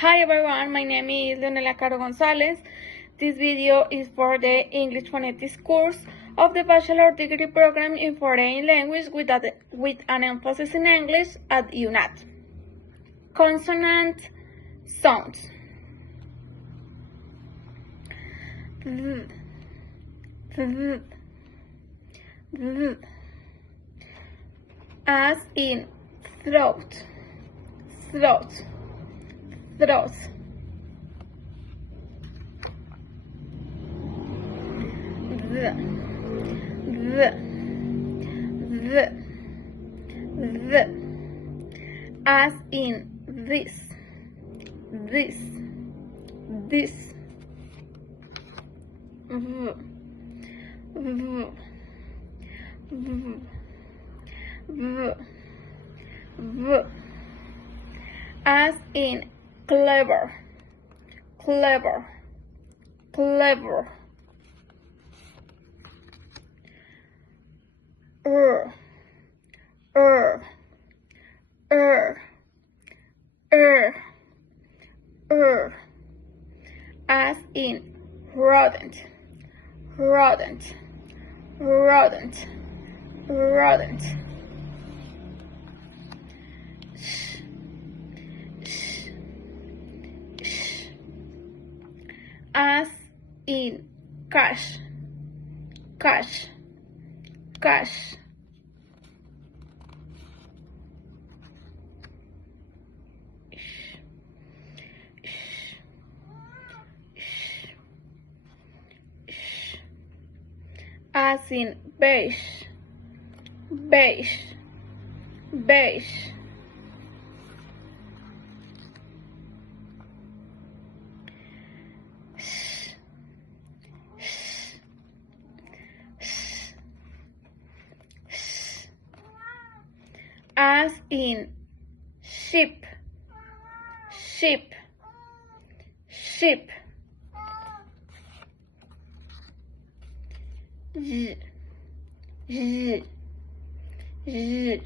Hi everyone, my name is Leonela Caro Gonzalez. This video is for the English Phonetics course of the Bachelor Degree Program in Foreign Language with an emphasis in English at UNAD. Consonant sounds. Z, z, z. As in throat, throat, throat. Z, z, z, z. As in this, this, this. V, v, v, v, v. As in clever, clever, clever. Er, er, er, as in rodent, rodent, rodent, rodent. Sh, sh, sh. As in cash, cash, cash. As in beige, beige, beige. Sh, sh, sh, sh. As in sheep, sheep, sheep. Z, z, z,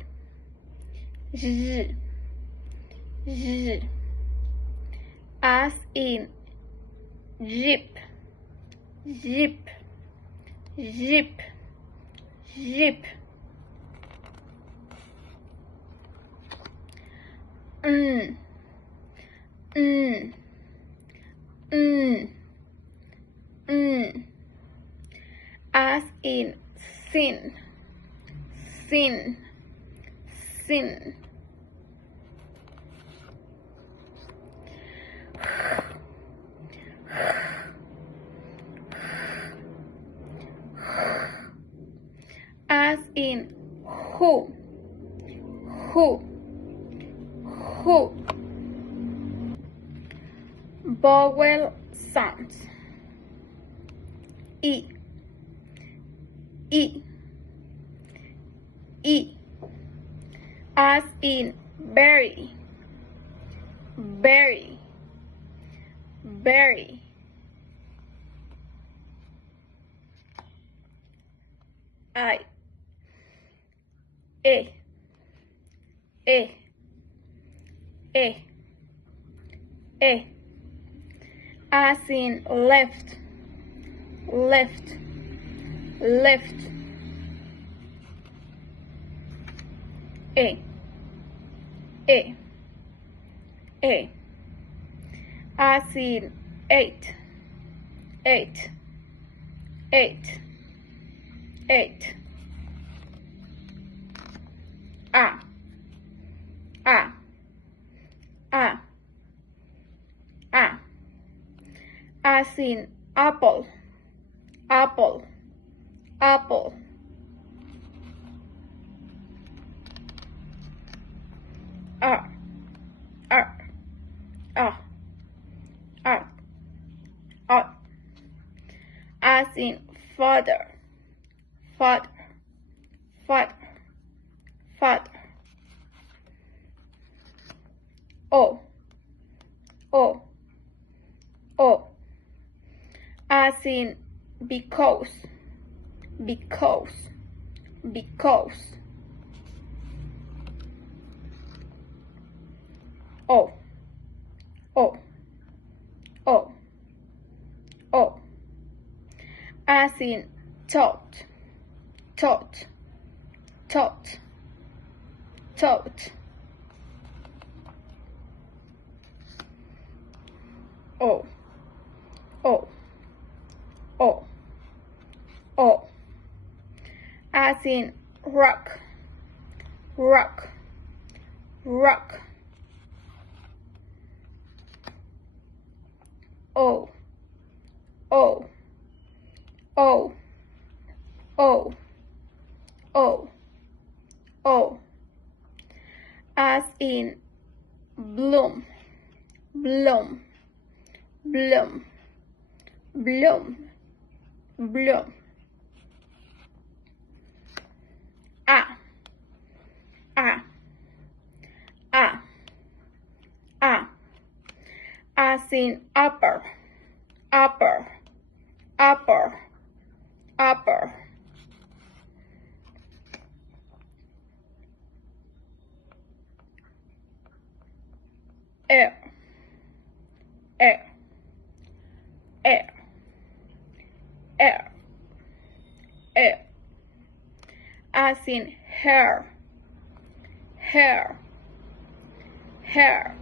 z, z. As in jeep, jeep, jeep, jeep. Mm, mm, mm, mm. As in sin, sin, sin. As in who, who, who. Vowel sounds. E, E, E. As in berry, berry, berry. I, E, E, E, E. As in left, left, left. E, E, E. As in eight, eight, eight, eight. A, A, A, A. As in apple, apple, apple. R, R, R, R, R. As in father, father, father, father. O, O, O. As in because, because, because. O, O, O, O. As in tote, tote, tote, tote. O, O, O, O. As in rock, rock, rock. O, O, O, O, O, O. As in bloom, bloom, bloom, bloom, bloom. A, A, A, A. As in upper, upper, upper, upper. Air, air, air, air, air. As in hair, hair, hair,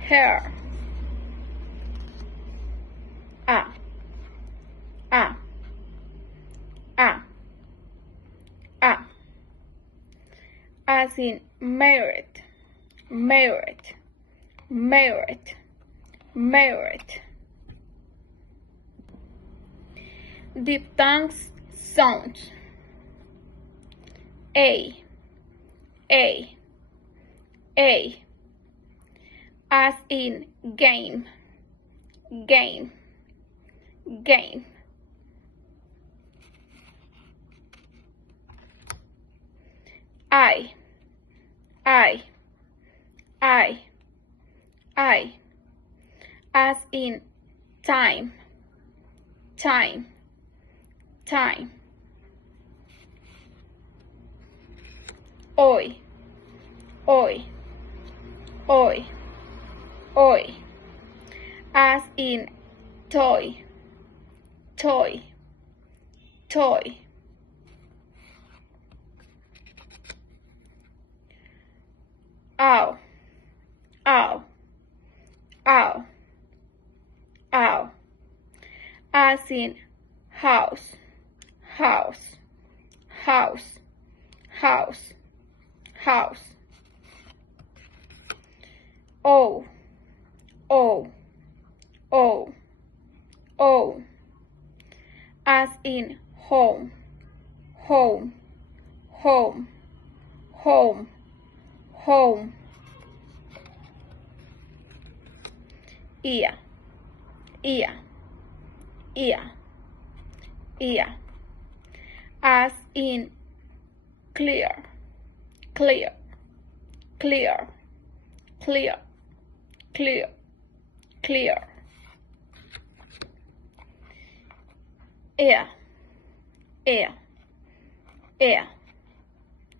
hair. A, A, A, A. As in merit, merit, merit, merit. Diphthongs sounds. A, A, A. As in game, game, game. I, I, I, I. As in time, time, time. Oi, oi, oi, oi. As in toy, toy, toy. Ow, ow, ow, ow. As in house, house, house, house, house. O, O, O, O. As in home, home, home, home, home. Ear, ear, ear, ear. As in clear, clear, clear, clear, clear, clear. Air, air, air,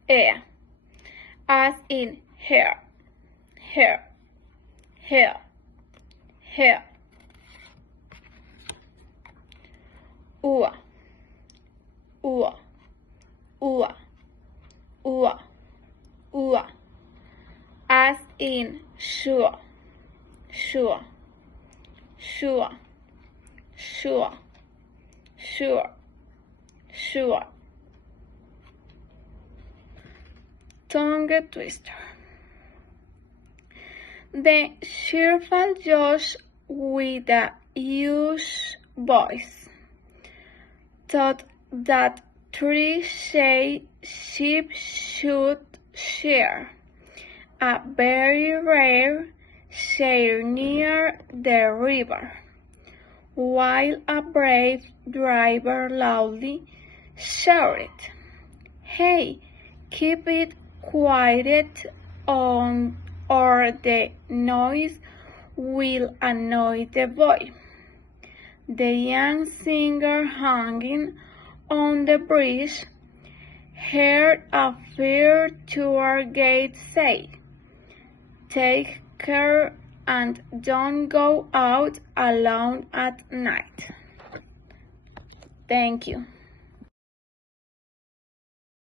air. As in hair, hair, hair, hair. Ua, ua, ua, ua, ua. As in sure, sure, sure, sure, sure, sure. Tongue twister. The cheerful Josh with a huge voice thought that 3 sheep should share a very rare share near the river, while a brave driver loudly shouted, "Hey, keep it quiet on, or the noise will annoy the boy." The young singer hanging on the bridge heard a fair tour guide say, "Take care and don't go out alone at night. Thank you.